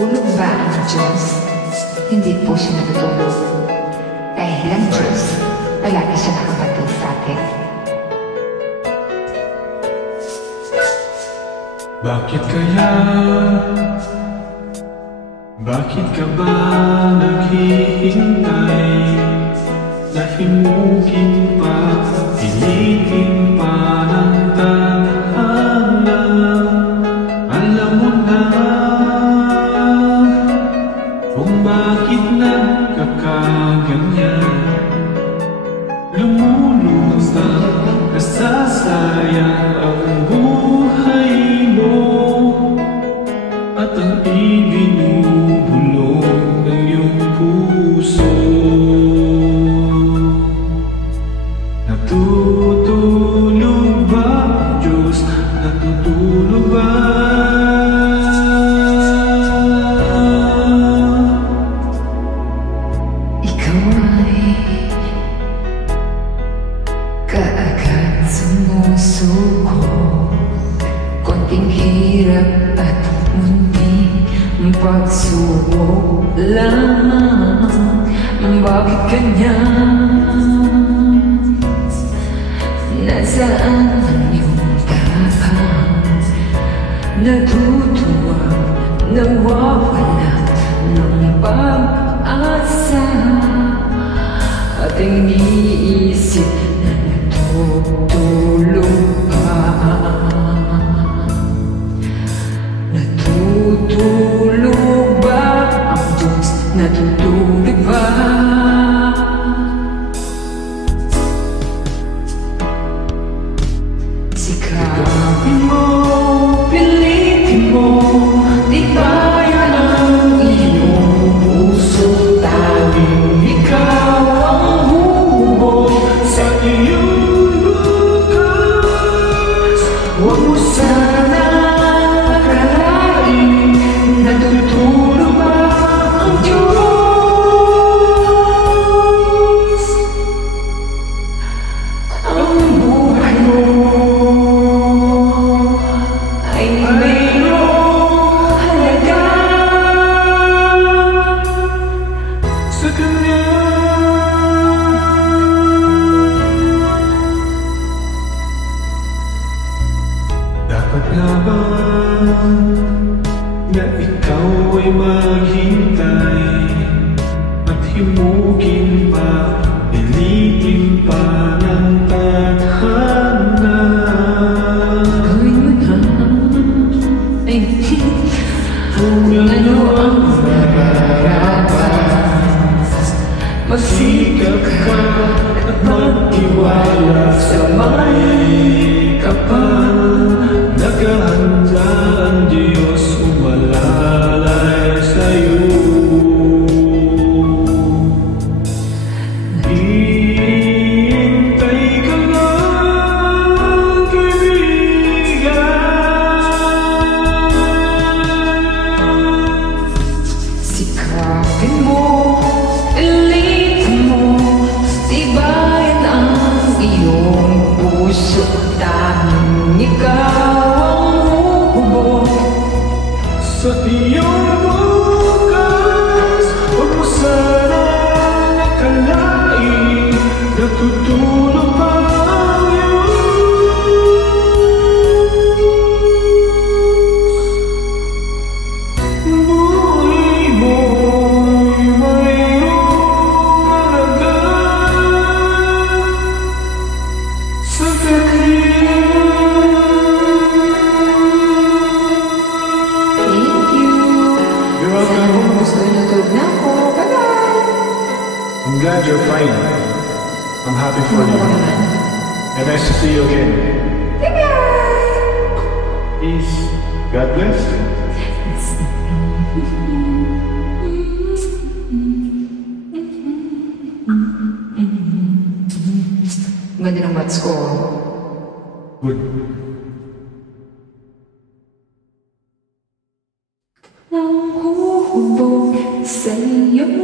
Natutulog ba ang Diyos? Hindi po siya natutulog. Dahil ang Diyos, palagi siya nakapatid sa atin. Bakit kaya? Bakit ka ba naghihintay? Nahimukin pa, pilitin pa ng tadhana. Alam mo na kung bakit nagkakaganyan. Lumulutang, nasasayang ang buhay mo at ang ibinubulong ng iyong puso. Natutulog ba ang Diyos? Natutulog ba? Ikaw ay kaagad sumusuko. Konting hirap at munting pagsubok lamang. Bakit ganyan? Nasaan ang iyong tapang? Natutuwa, nawawala ng pag-asa. At iniisip na natutulog pa. Natutulog ba ang Diyos? Natutulog ba? Sikapin mo, pilitin mo, tibayan ang iyong puso. Tanging ikaw ang hubog sa iyong bukas. Huwag mo sana akalain, natutulog ba ang Diyos? Ang buhay mo ay mayroong halaga sa Kanya. Dapat nga ba na ikaw ay maghintay at himukin pa, pilitin pa ng tadhana? Gawin mo na. Ay, kung ano ang nararapat, Magsikap ka at magtiwala sa may kapal. Naghahanda ang Diyos umalalay sa'yo. Hintay ka lang, kaibigan. sikapin mo, pilitin mo, tibayan ang iyong puso. Tanging ikaw ang hubog Sa iyong bukas, huwag mo sana akalain, natutulog pa ang iyong buhay mo'y mayroong halaga sa Kanya. Thank you. You're Sana welcome. kung gusto nyo tulog na ako. Bye-bye! I'm glad you're fine. I'm happy for Ano you. ko naman? And nice to see you again. Bye-bye! Peace. God bless. Ganda ng bats ko. Good. Ang huhubog sa iyong